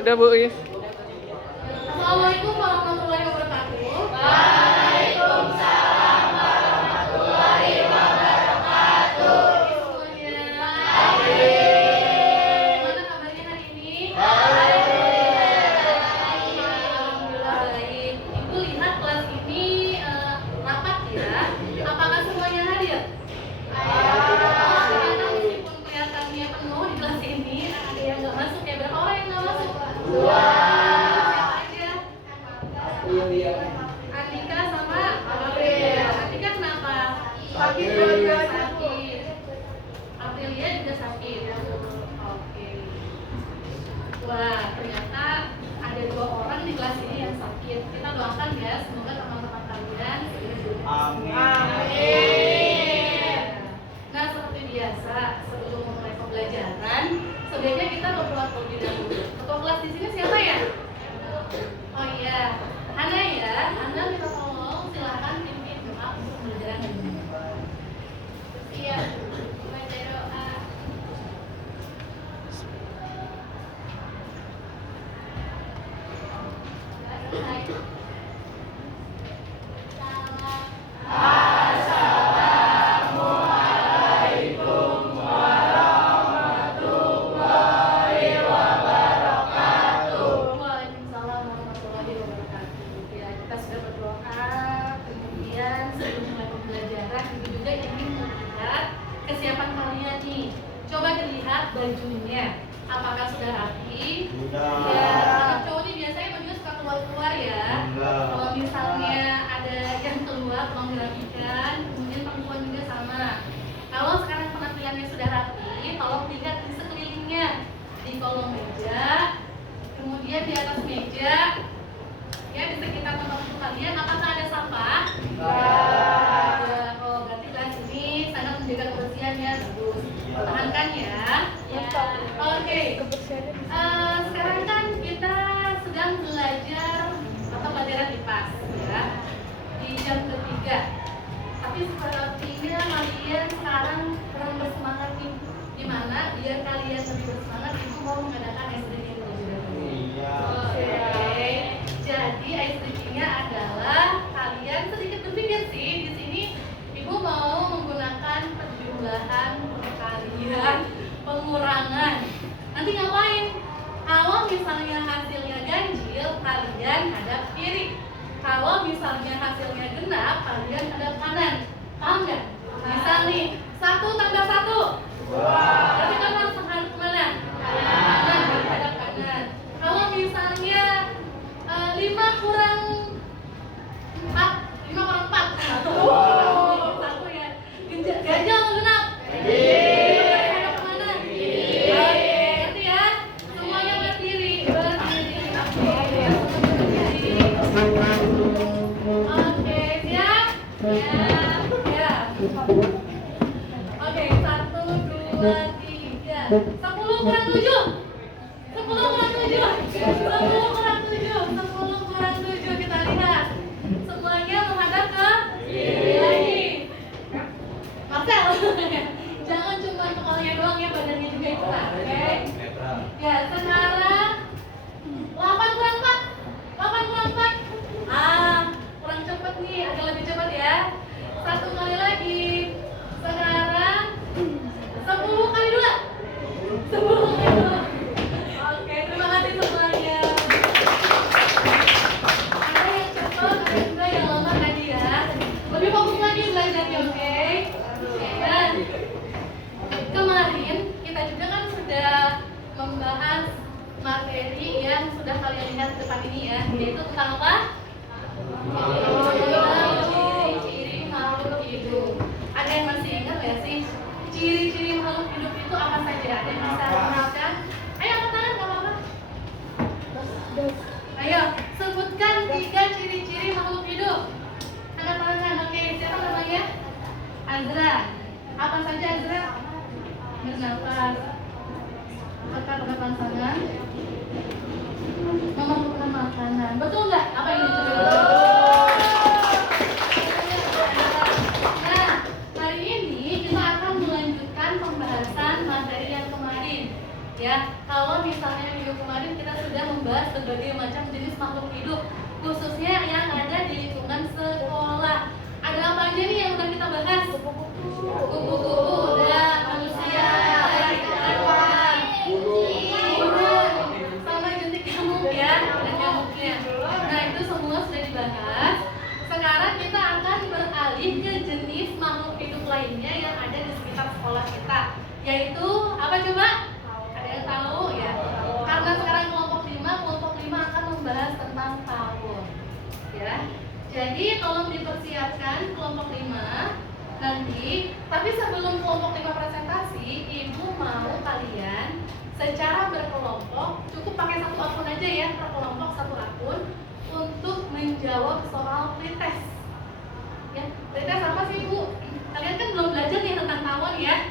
udah Bu Is. Assalamualaikum warahmatullahi wabarakatuh. Waalaikumsalam warahmatullahi wabarakatuh. Semuanya. Gimana kabarnya hari ini? Alhamdulillah baik. Ibu lihat kelas ini rapat ya. Apakah semuanya hadir? Karena meskipun kelihatannya penuh di kelas ini, ada yang nggak masuk ya. Berapa orang yang nggak masuk? Dua. Andika sama April. Andika kenapa? Sakit. Aprilia juga sakit. Oke. Wah, ternyata ada dua orang di kelas ini yang sakit. Kita doakan ya, semoga teman-teman kalian segera sembuh. Amin. Nah, seperti biasa, sebelum memulai pembelajaran, sebaiknya kita berdoa terlebih dahulu. Ketua kelas di sini siapa ya? Oh iya, Hana ya. Hana minta tolong silakan pimpin doa untuk pembelajaran hari ini. Iya, baca doa. Selesai. Waalaikumsalam warahmatullahi wabarakatuh. Ya, kita sudah berdoa. Kemudian sebelum mulai pembelajaran, Ibu juga ingin melihat kesiapan kalian nih. Coba dilihat bajunya. Apakah sudah rapi? Sudah. Ya, anak cowok ini biasanya bajunya suka keluar-keluar ya. Enggak. Kalau misalnya ada yang keluar, tolong dirapikan. Kemudian perempuan juga sama. Kalau sekarang penampilannya sudah rapi, tolong lihat di sekelilingnya, di kolong meja, kemudian di atas meja, ya di sekitar tempat duduk kalian. Apakah ada sampah? Ada. Oh, berarti kelas ini sangat menjaga kebersihan ya. Bagus. Pertahankan ya. Oke. Sekarang kan kita sedang belajar mata pelajaran IPAS ya, di jam ketiga. Tapi sepertinya kalian sekarang kurang bersemangat nih. Gimana biar kalian lebih bersemangat, Ibu mau mengadakan ice breaking terlebih dahulu. Iya. Oke. Jadi ice breaking-nya adalah kalian sedikit berpikir sih. Di sini Ibu mau menggunakan perjumlahan, perkalian, pengurangan. Nanti ngapain? Kalau misalnya hasilnya ganjil, kalian hadap kiri. Kalau misalnya hasilnya genap, kalian hadap kanan. Paham nggak? Misal nih, 1 tambah 1. Berarti kamu harus menghadap kemana? Kanan, berarti hadap kanan. Kalau misalnya 5 kurang 4, 5 kurang 4. Satu ya. Ganjil atau genap? Hadap kemana? Oke, ngerti ya? Semuanya berdiri. Oke, siap? Ya. Oke, 1, 2, 3. 10 kurang 7. 10 kurang 7. 10 kurang 7. 10 kurang 7. Kita lihat. Semuanya menghadap ke kiri lagi. Marcel. Jangan cuma kepalanya doang ya, badannya juga ikutan. Oke. Ya, sekarang 8 kurang 4. 8 kurang 4. Kurang cepet nih, agak lebih cepat ya. 1 kali lagi. Sekarang 10 kali 2. 10 kali 2. Oke, terima kasih semuanya. Ada yang cepat, ada juga yang lambat tadi ya. Lebih fokus lagi belajarnya, oke? Dan kemarin kita juga kan sudah membahas materi yang sudah kalian lihat depan ini ya, yaitu tentang apa? Ciri-ciri makhluk hidup. Ada yang masih ingat nggak sih? Ciri-ciri makhluk hidup itu apa saja? Ada yang bisa kenalkan? Ayo angkat tangan, nggak apa-apa. Ayo, sebutkan 3 ciri-ciri makhluk hidup. Angkat tangan, oke. Siapa namanya? Azra. Apa saja Azra? Bernafas. Angkat tangan. Memerlukan makanan. Betul nggak? Apa yang dicoba? Nah, hari ini kita akan melanjutkan pembahasan materi yang kemarin. Ya, kalau misalnya minggu kemarin kita sudah membahas berbagai macam jenis makhluk hidup, khususnya yang ada di lingkungan sekolah. Ada apa aja nih yang udah kita bahas? Kupu-kupu, udah, manusia, hewan, burung, sama jentik nyamuk ya, ada nyamuknya. Nah itu semua sudah dibahas. Sekarang kita akan beralih ke jenis makhluk hidup lainnya yang ada di sekitar sekolah kita, yaitu apa coba? Ada yang tahu ya? Karena sekarang kelompok 5 akan membahas tentang tawon ya. Jadi tolong dipersiapkan kelompok 5 nanti. Tapi sebelum kelompok 5 presentasi, Ibu mau kalian secara berkelompok, cukup pakai satu akun aja ya, per kelompok satu akun, untuk menjawab soal pretest. Ya, pretest apa sih Bu? Kalian kan belum belajar nih tentang tawon ya.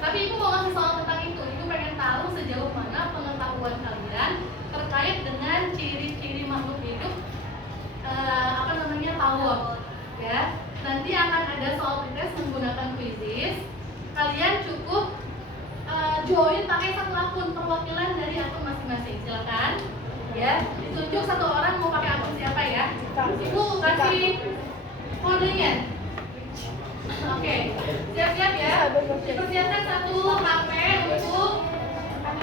Tapi Ibu mau ngasih soal tentang itu. Ibu pengen tahu sejauh mana pengetahuan kalian terkait dengan ciri-ciri makhluk hidup tawon. Ya, nanti akan ada soal pretest menggunakan quizzes. Kalian cukup join pakai satu akun, perwakilan dari akun masing-masing. Silakan. Ya, tunjuk satu orang mau pakai akun siapa ya. Ibu kasih kodenya. Oke, siap-siap ya. Dipersiapkan satu HP untuk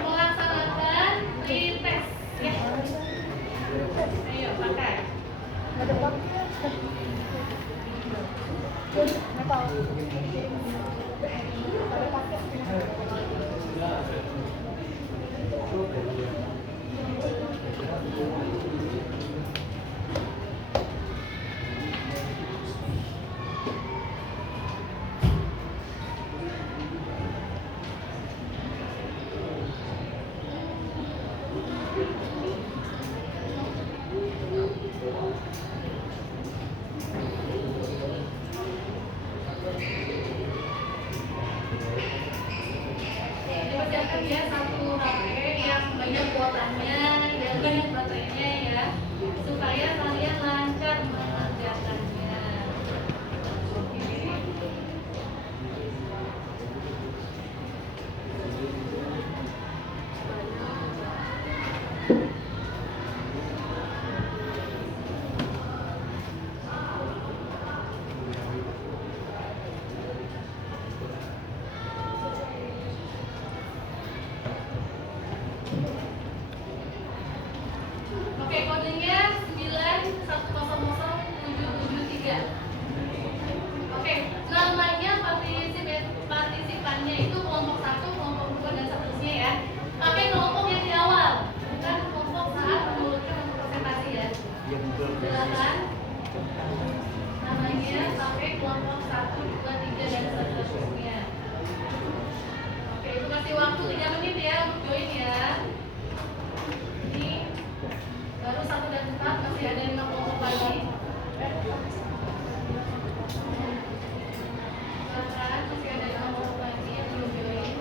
melaksanakan pretest. Ya. Ayo pakai. Dipersiapkan ya satu HP yang banyak kuotanya dan banyak baterainya ya, supaya kalian lancar mengerjakannya. Oke, kodenya 91000773. Oke, namanya partisipannya itu kelompok 1, kelompok 2 dan seterusnya ya. Pakai kelompok yang di awal, bukan kelompok saat menurutkan untuk presentasi ya. Silakan. Namanya pakai kelompok 1, 2, 3 dan seterusnya. Oke, itu kasih waktu 3 menit ya untuk join ya. Ini baru 1 dan 4, masih ada 5 kelompok lagi. Silakan, masih ada 5 kelompok lagi yang belum join.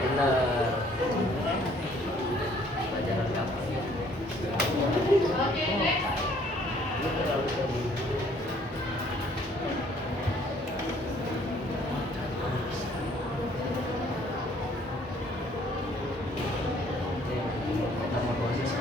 Bener. Pelajaran kapan? Oke, next. Metamorfosis.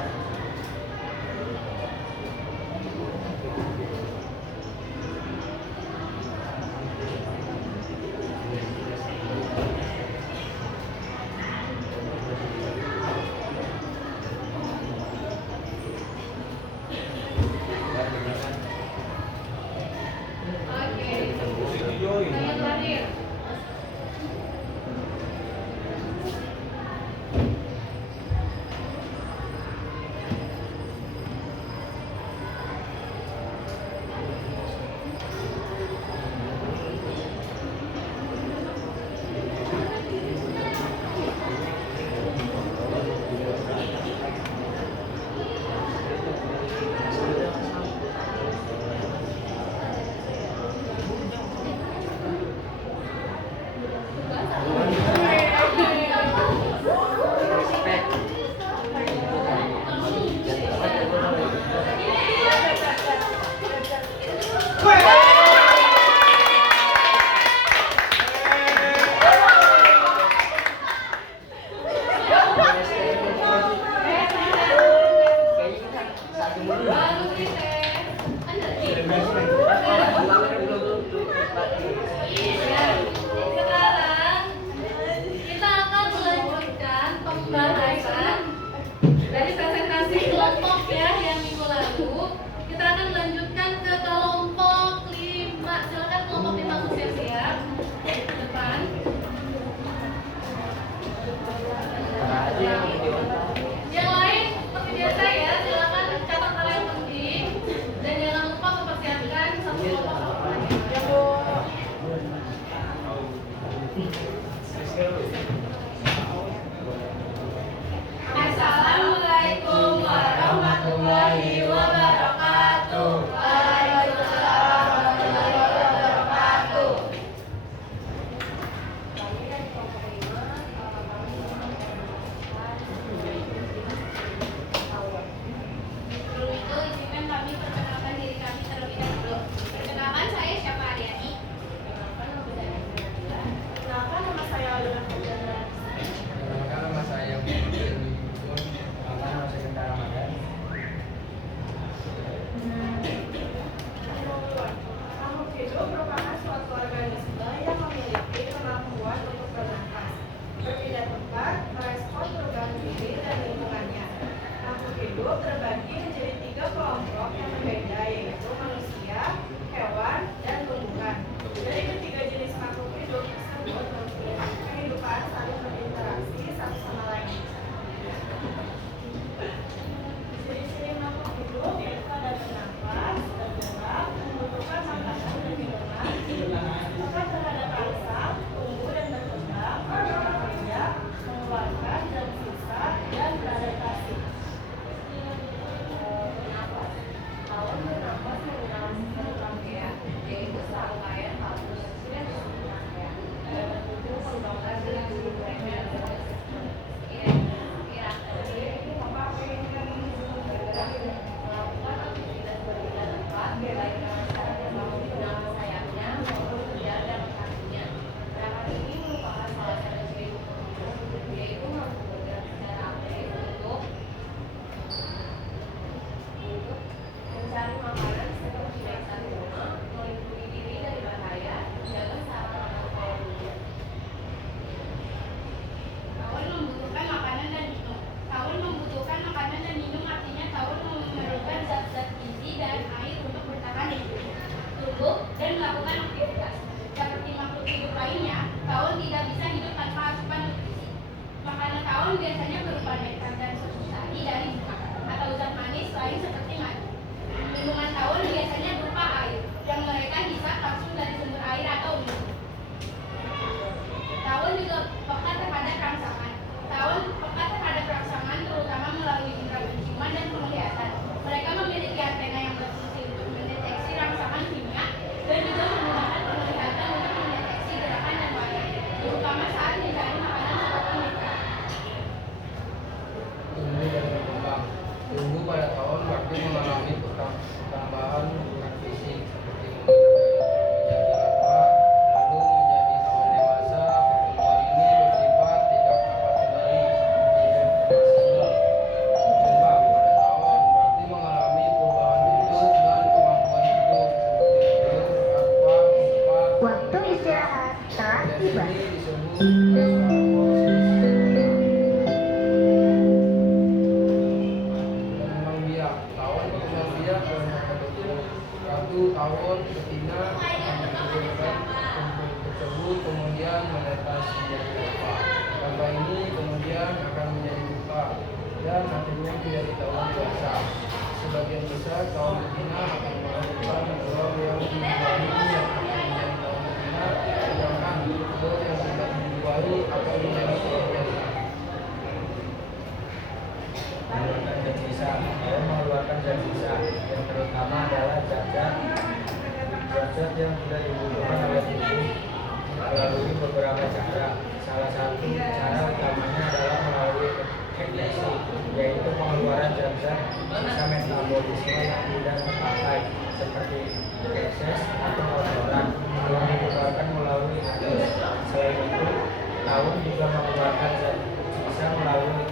Oke. Pertanyaan terakhir. Baru kita. Ada di. Sekarang kita akan melanjutkan pembahasan dari presentasi kelompok ya yang minggu lalu. Kita akan melanjutkan ke kelompok 5. Silakan kelompok 5 bersiap-siap ke depan. Yang lain seperti biasa ya, silakan catat hal yang penting dan jangan lupa mempersiapkan satu kelompok satu lagi. Ya Bu. Assalamualaikum warahmatullahi wabarakatuh. Waalaikumsalam warahmatullahi wabarakatuh. Sebelum itu izinkan kami perkenalkan diri kami terlebih dahulu. Perkenalkan, saya Syafa Aryani. Perkenalkan, nama saya Aluna Fauzana. Nama saya Muhammad Pun. Nama saya Genta Ramadan. Makhluk hidup merupakan suatu organisme yang memiliki kemampuan untuk bernafas, berpindah tempat, merespon perubahan diri dan lingkungannya. Makhluk hidup terbagi menjadi 3 kelompok yang berbeda, yaitu manusia, hewan, dan tumbuhan. Dari ketiga jenis makhluk hidup tersebut mempunyai kehidupan saling berinteraksi satu sama lain. Ciri-ciri makhluk hidup yaitu ada bernafas, bergerak, membutuhkan makanan dan minuman, satu tawon, betina akan mengumpulkan kumpul tersebut kemudian menetas menjadi larva. Larva ini kemudian akan menjadi pupa dan akhirnya menjadi tawon dewasa. Sebagian besar tawon betina akan melahirkan telur yang dibuahi yang akan menjadi tawon betina, sedangkan telur yang tidak dibuahi akan menjadi tawon jantan. Mengeluarkan zat sisa. Tawon mengeluarkan zat sisa yang terutama adalah zat-zat yang tidak dibutuhkan oleh tubuh melalui beberapa cara. Salah satu cara utamanya adalah melalui ekskresi, yaitu pengeluaran zat-zat sisa metabolisme yang tidak terpakai seperti feses atau kotoran yang dikeluarkan melalui anus. Selain itu, tawon juga mengeluarkan zat sisa melalui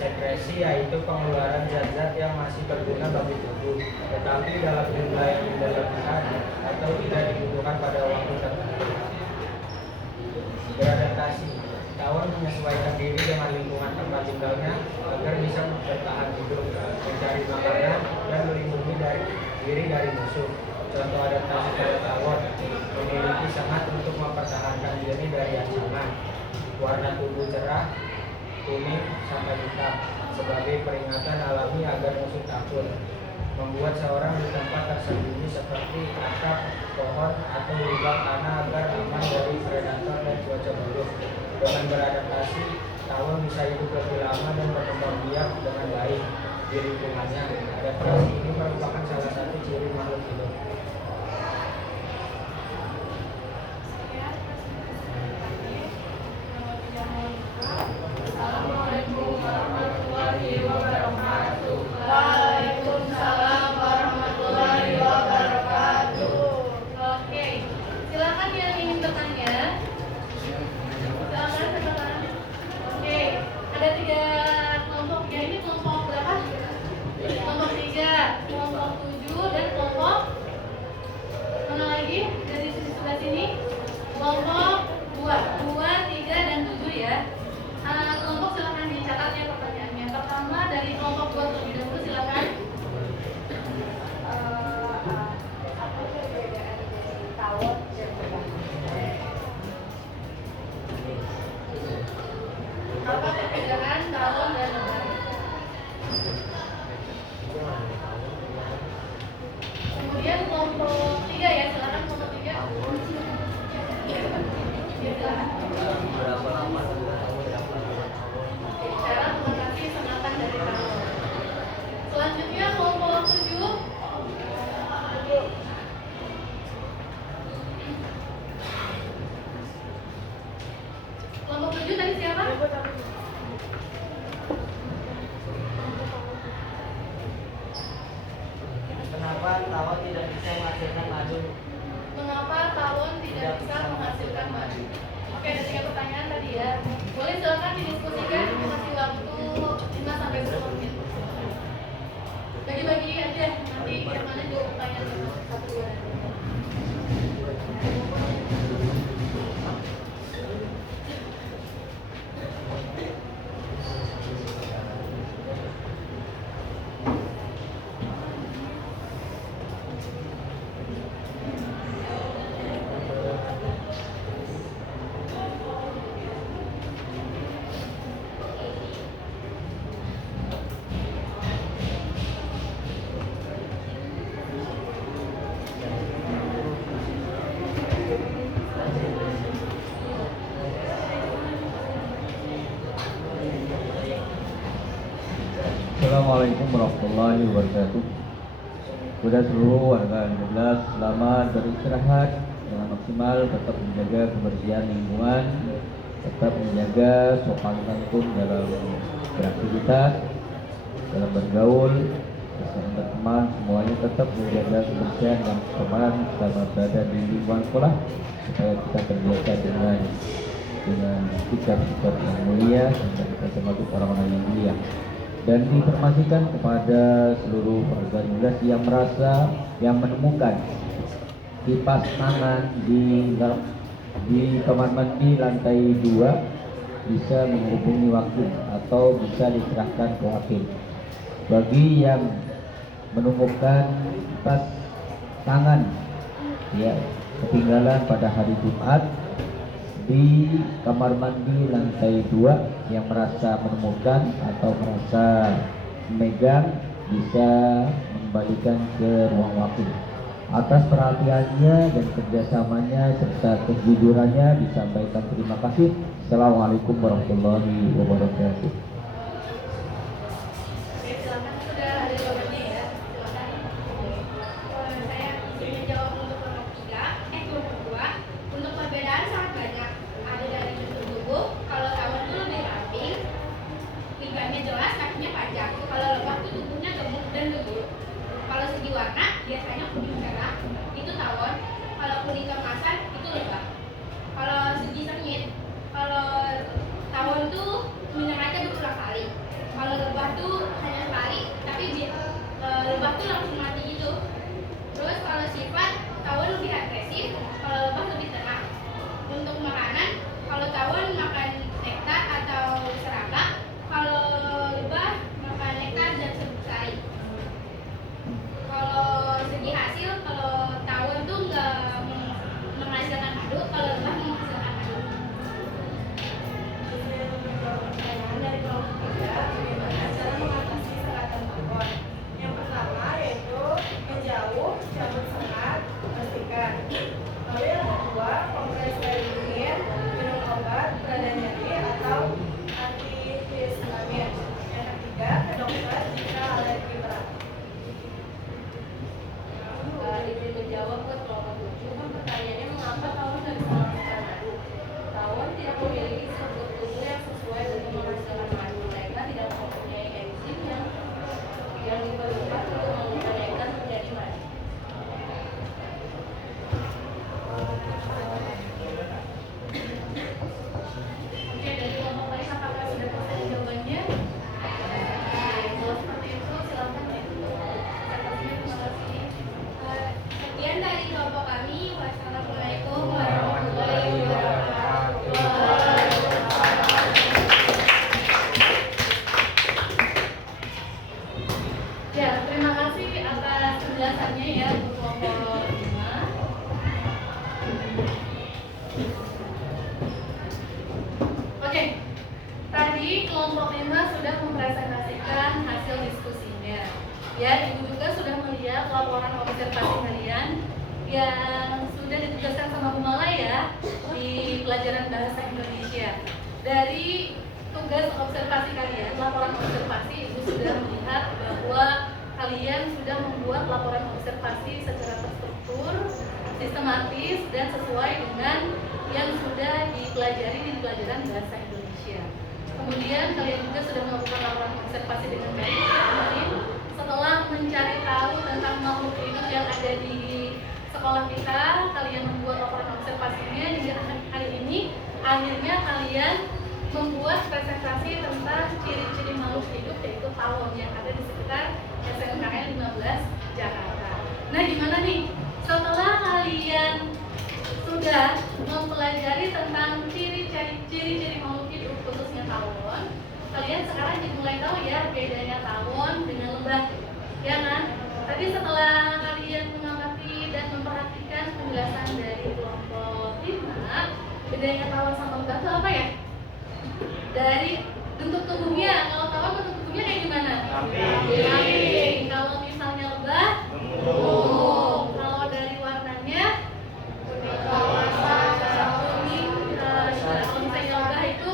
sekresi, yaitu pengeluaran zat-zat yang masih berguna bagi tubuh tetapi dalam jumlah yang tidak berlebihan atau tidak dibutuhkan pada waktu tertentu. Beradaptasi. Tawon menyesuaikan diri dengan lingkungan tempat tinggalnya agar bisa bertahan hidup, mencari makanan, dan melindungi diri dari musuh. Contoh adaptasi pada tawon memiliki semangat untuk mempertahankan diri dari ancaman. Warna tubuh cerah, kuning sampai hitam sebagai peringatan alami agar musuh takut. Membuat seorang di tempat tersembunyi seperti atap, pohon, atau lubang tanah agar aman dari predator dan cuaca buruk. Dengan beradaptasi, tawon bisa hidup lebih lama dan berkembang biak dengan baik di lingkungannya. Adaptasi ini merupakan salah satu ciri makhluk hidup. Assalamualaikum warahmatullahi wabarakatuh. Waalaikumsalam warahmatullahi wabarakatuh. Oke, silakan yang ingin bertanya. Silakan. Oke, ada 3 kelompok ya. Ini kelompok berapa? Kelompok 3, kelompok 7, dan kelompok mana lagi? Dari sisi sebelah sini. Kelompok 2, 3, dan 7 ya. Kelompok silakan dicatat ya pertanyaannya. Pertama dari kelompok 2 terlebih dahulu silakan. Apa perbedaan dari tawon dan lebah? Apa perbedaan tawon dan lebah? Kemudian kelompok 3 ya, silakan kelompok 3. Ya, silakan. Berapa lama Cara mengatasi sengatan dari tawon. Selanjutnya kelompok 7. Kelompok 7 tadi siapa? Kenapa tawon tidak bisa menghasilkan madu? Mengapa tawon tidak bisa menghasilkan madu? Oke, ada 3 pertanyaan tadi ya. Boleh silakan didiskusikan, kasih waktu 5 sampai 10 menit. Bagi-bagi aja, nanti yang mana jawab pertanyaan 1-2 nanti. Assalamualaikum warahmatullahi wabarakatuh. Kepada seluruh warga Alhamdulillah, selamat beristirahat dengan maksimal, tetap menjaga kebersihan lingkungan, tetap menjaga sopan santun dalam beraktivitas, dalam bergaul, bersama teman, semuanya tetap menjaga kebersihan dan kesopanan selama berada di lingkungan sekolah supaya kita terbiasa dengan sikap-sikap yang mulia dan kita termasuk orang-orang yang mulia. Dan diinformasikan kepada seluruh warga Indonesia yang merasa yang menemukan kipas tangan di kamar mandi lantai 2 bisa menghubungi wakil atau bisa diserahkan ke wakil. Bagi yang menemukan kipas ketinggalan pada hari Jumat di kamar mandi lantai 2, yang merasa menemukan atau merasa memegang bisa mengembalikan ke ruang wakil. Atas perhatiannya dan kerjasamanya serta kejujurannya disampaikan terima kasih. Assalamualaikum warahmatullahi wabarakatuh. Oke, silakan, sudah ada jawabannya ya. Silakan. Saya ingin menjawab untuk kelompok 2. Untuk perbedaan sangat banyak. Ada dari bentuk tubuh. Kalau tawon itu lebih rapi, limbahnya jelas, kakinya panjang. Kalau lebah itu tubuhnya gemuk dan gebuk. Kalau segi warna, biasanya kuning cerah, itu tawon. Kalau kuning keemasan, itu lebah. Kalau segi sengit, kalau tawon tuh mineralnya berulang kali. Kalau lebah tuh hanya sekali, tapi lebah tuh langsung mati gitu. Terus kalau sifat, tawon lebih agresif, kalau lebah lebih tenang. Untuk makanan, kalau tawon makan nektar atau serangga, kalau lebah makan nektar dan serbuk sari. Kalau segi hasil, kalau tawon tuh nggak menghasilkan madu, kalau lebah menghasilkan madu. Pertanyaan dari kelompok 3, bagaimana cara mengatasi seratan tawon? Yang pertama yaitu menjauh, cabut serat, bersihkan. Lalu yang kedua, kompres air dingin, minum obat pereda nyeri atau antihistamin. Yang ketiga, ke dokter jika alergi berat. Izin menjawab buat kelompok 7, kan pertanyaannya mengapa tawon tidak bisa menghasilkan madu? Tawon tidak memiliki struktur tubuh yang sesuai untuk menghasilkan madu. Mereka tidak mempunyai enzim yang diperlukan untuk mengubah nektar menjadi madu. Oke, dari kelompok lain apakah sudah selesai jawabannya? Kalau seperti itu silakan ya. Terima kasih. Sekian dari kelompok kami. Wassalamualaikum warahmatullahi wabarakatuh. Ya, terima kasih atas penjelasannya ya untuk kelompok 5. Oke, tadi kelompok 5 sudah mempresentasikan hasil diskusinya. Ya, Ibu juga sudah melihat laporan observasi kalian yang sudah ditugaskan sama Bu Mala ya di pelajaran bahasa Indonesia. Dari tugas observasi kalian, laporan observasi, Ibu sudah melihat bahwa kalian sudah membuat laporan observasi secara terstruktur, sistematis, dan sesuai dengan yang sudah dipelajari di pelajaran bahasa Indonesia. Kemudian kalian juga sudah melakukan laporan observasi dengan baik kemarin. Setelah mencari tahu tentang makhluk hidup yang ada di sekolah kita, kalian membuat laporan observasinya hingga hari ini. Akhirnya kalian membuat presentasi tentang ciri-ciri makhluk hidup, yaitu tawon yang ada di sekitar SMKN 15 Jakarta. Nah, gimana nih? Setelah kalian sudah mempelajari tentang ciri-ciri makhluk hidup, khususnya tawon, kalian sekarang jadi mulai tahu ya bedanya tawon dengan lebah, ya kan? Tadi setelah kalian mengamati dan memperhatikan penjelasan dari kelompok 5, bedanya tawon sama lebah itu apa ya? Dari bentuk tubuhnya, kalau tawon bentuk tubuhnya kayak gimana? Rapi. Kalau misalnya lebah, gemuk. Kalau dari warnanya, kuning. Kalau misalnya lebah itu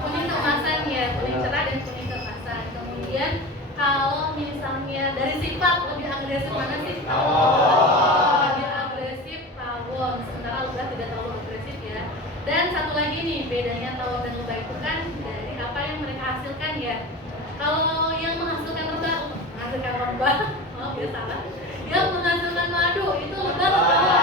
kuning keemasan ya, kuning cerah dan kuning keemasan. Kemudian kalau misalnya dari sifat lebih agresif mana sih? Tawon. Lebih agresif tawon. Sementara lebah tidak terlalu agresif ya. Dan satu lagi nih, bedanya tawon dan lebah itu kan dari apa yang mereka hasilkan ya. Kalau yang menghasilkan lebah, maaf ya salah. Yang menghasilkan madu itu lebah atau tawon?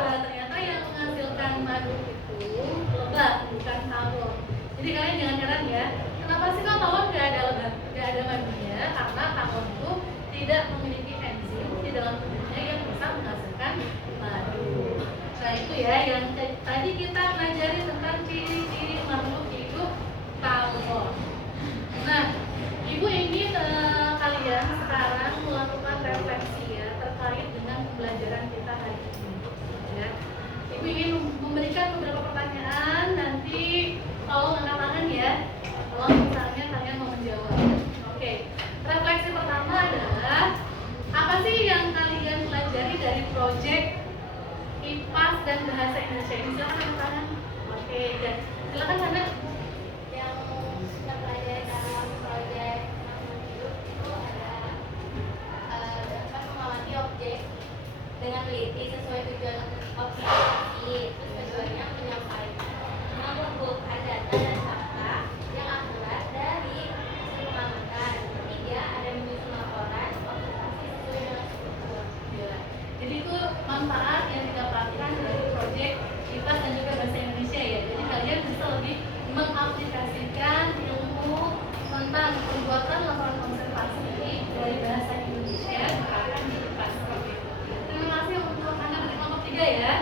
Nah, ternyata yang menghasilkan madu itu lebah, bukan tawon. Jadi kalian jangan heran ya. Kenapa sih kalau tawon nggak ada lebah, nggak ada madunya? Karena tawon itu tidak memiliki enzim di dalam tubuhnya yang bisa menghasilkan madu. Nah itu ya yang tadi kita pelajari tentang ciri-ciri makhluk hidup tawon. Nah, Ibu ingin kalian sekarang melakukan refleksi ya terkait dengan pembelajaran kita hari ini. Ya. Indonesia ini. Silakan anak-anak. Oke, dan silakan sana. Yang kita pelajari dalam proyek Mangrove Hidup itu ada dapat mengamati objek dengan teliti sesuai tujuan observasi. Terus tujuannya menyampaikan, mengumpulkan data dan fakta yang akurat dari hasil pengamatan. Ketiga, ada menyusun laporan observasi sesuai dengan struktur. Ya. Jadi itu manfaat yang didapatkan dari proyek IPA dan juga bahasa Indonesia ya. Jadi kalian bisa lebih mengaplikasikan ilmu tentang pembuatan laporan observasi dari bahasa Indonesia akan di IPA seperti itu. Terima kasih untuk anak dari kelompok 3 ya.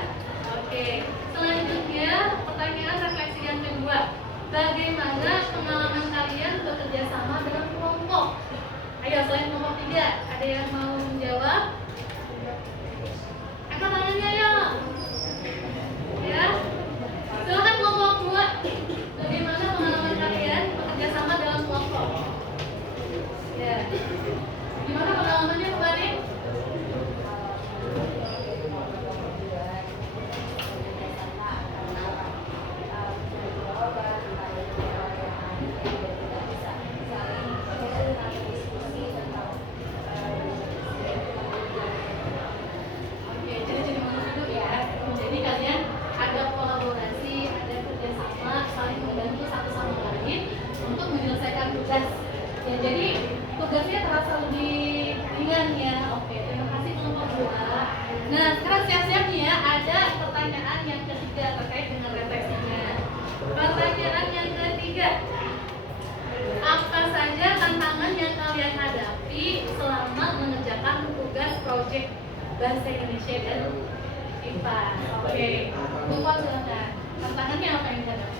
Oke, selanjutnya pertanyaan refleksi yang kedua. Bagaimana pengalaman kalian bekerja sama dengan kelompok? Ayo, selain kelompok 3, ada yang mau menjawab? Angkat tangannya ya. Ya. Silakan kelompok 2. Bagaimana pengalaman kalian bekerja sama dalam kelompok? Ya. Gimana pengalamannya kemarin? Oke, jadi menurut dulu ya. Jadi kalian ada kolaborasi, ada kerjasama, saling membantu satu sama lain untuk menyelesaikan tugas. Ya, jadi tugasnya terasa lebih ringan ya. Oke, terima kasih kelompok 2. Nah, sekarang siap-siap nih ya. Ada pertanyaan yang ketiga terkait dengan refleksinya. Pertanyaan yang ketiga. Apa saja tantangan yang kalian hadapi selama mengerjakan tugas proyek bahasa Indonesia dan IPA? Oke, Bupon silakan. Tantangannya apa yang dihadapi?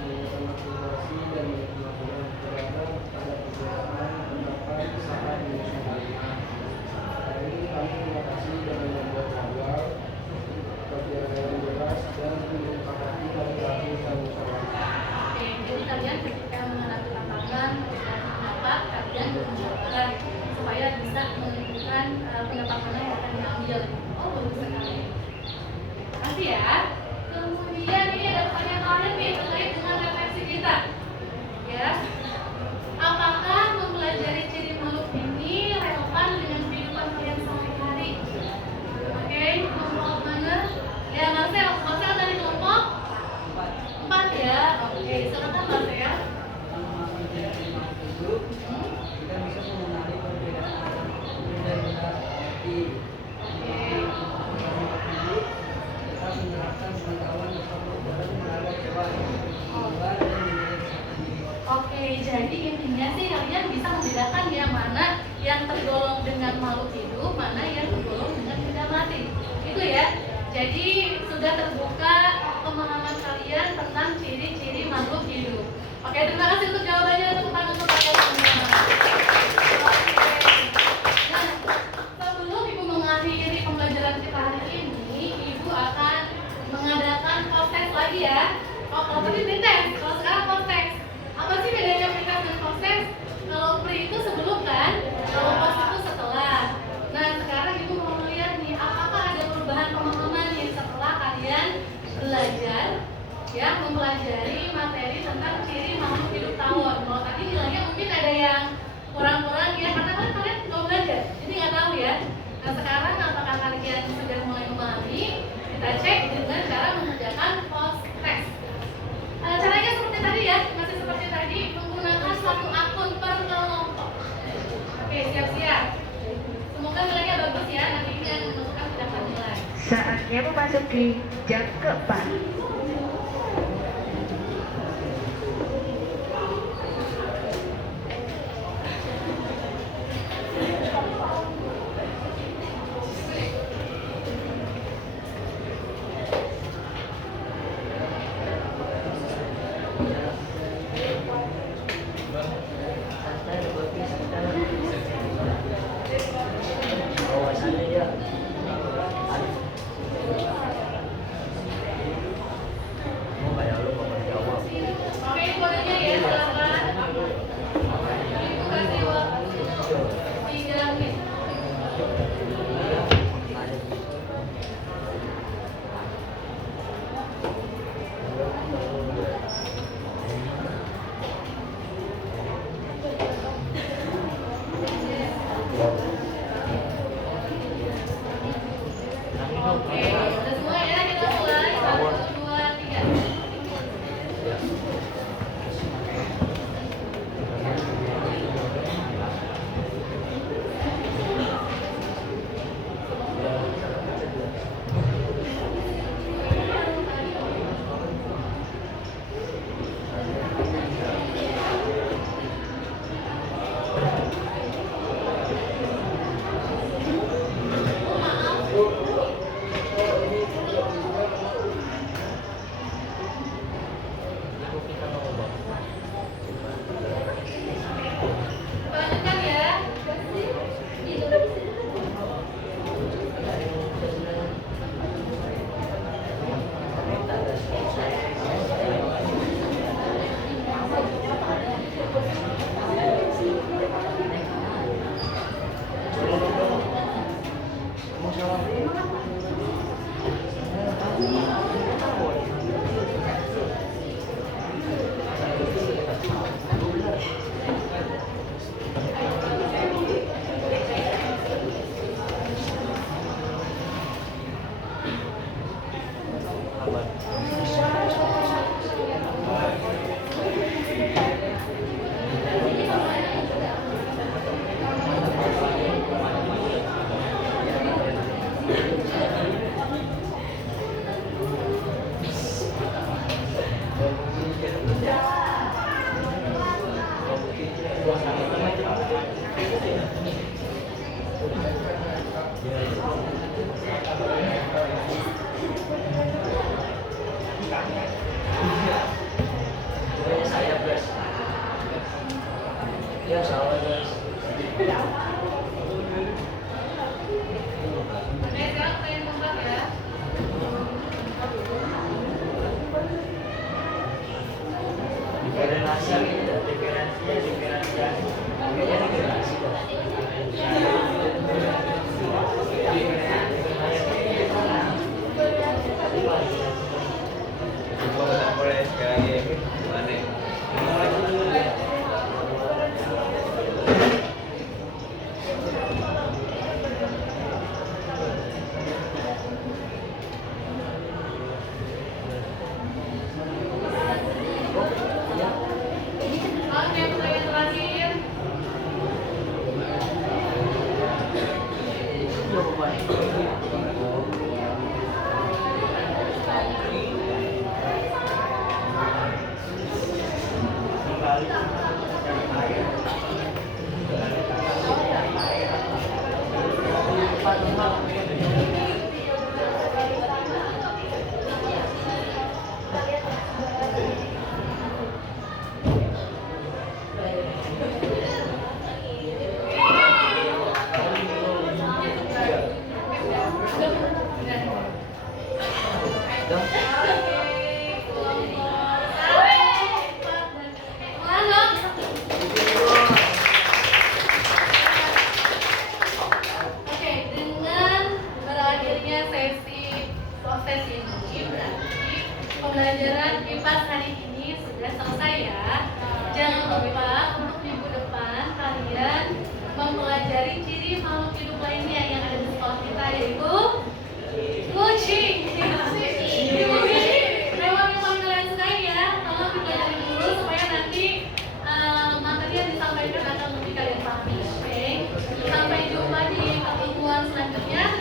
Motivasi dan melakukan kegiatan pada kegiatan pendapat saat menyusun. Hari ini kami mengatasi dengan membuat jadwal, perkiraan yang jelas dan menyepakati hari terakhir dan musyawarah. Oke, jadi kalian ketika menghadapi tantangan, ketika pendapat, kalian bermusyawarah supaya bisa menentukan pendapat mana yang akan diambil. Oh, bagus sekali. Terima kasih ya. Kemudian ini ada pertanyaan lain nih terkait dengan refleksi kita. Ya, apakah mempelajari ciri makhluk ini relevan dengan kehidupan kalian sehari-hari? Oke, kelompok mana? Ya, Marcel dari kelompok 4 ya. Oke, silakan Marcel. Kita bisa mengenali perbedaan benar-benar arti. Kita menerapkan pengetahuan tersebut dalam menghadapi hewan dan Oke, jadi intinya sih kalian bisa membedakan ya mana yang tergolong dengan makhluk hidup, mana yang tergolong dengan benda mati. Itu ya. Jadi sudah terbuka pemahaman kalian tentang ciri-ciri makhluk hidup. Oke, terima kasih untuk jawabannya. Tepuk tangan untuk kalian semua. Oke. Nah, sebelum Ibu mengakhiri pembelajaran kita hari ini, Ibu akan mengadakan post-test lagi ya. Oh, kalau tadi pre-test, kalau sekarang post-test. Apa sih bedanya pre-test dan post-test? Kalau pre itu sebelum kan, kalau post itu setelah. Nah, sekarang Ibu mau melihat nih, apakah ada perubahan pemahaman nih setelah kalian belajar ya mempelajari materi tentang ciri makhluk hidup tawon. Kalau tadi nilainya mungkin ada yang kurang-kurang ya, karena kan kalian belum belajar, jadi nggak tahu ya. Nah, sekarang apakah kalian sudah mulai memahami? Kita cek dengan cara mengerjakan post-test. Caranya seperti tadi ya, masih seperti tadi, menggunakan satu akun per kelompok. Oke, siap-siap. Semoga nilainya bagus ya, nanti ini akan memasukkan ke daftar nilai. Saatnya memasuki jam keempat. Oke, kodenya ya, silakan. Ibu kasih waktu 3 menit. Ya salah guys. Oke, sekarang pertanyaan keempat ya. Diferensiasi ini, diferensiasi. Oke, pertanyaan terakhir. Oke, dengan berakhirnya proses ini berarti pembelajaran IPA hari ini sudah selesai ya. Jangan lupa untuk minggu depan kalian mempelajari ciri makhluk hidup lainnya yang ada di sekolah kita, yaitu kucing. Memang yang paling kalian sukai ya, tolong dipelajari dulu supaya nanti materi yang disampaikan akan lebih kalian pahami. Oke, sampai jumpa di pertemuan selanjutnya.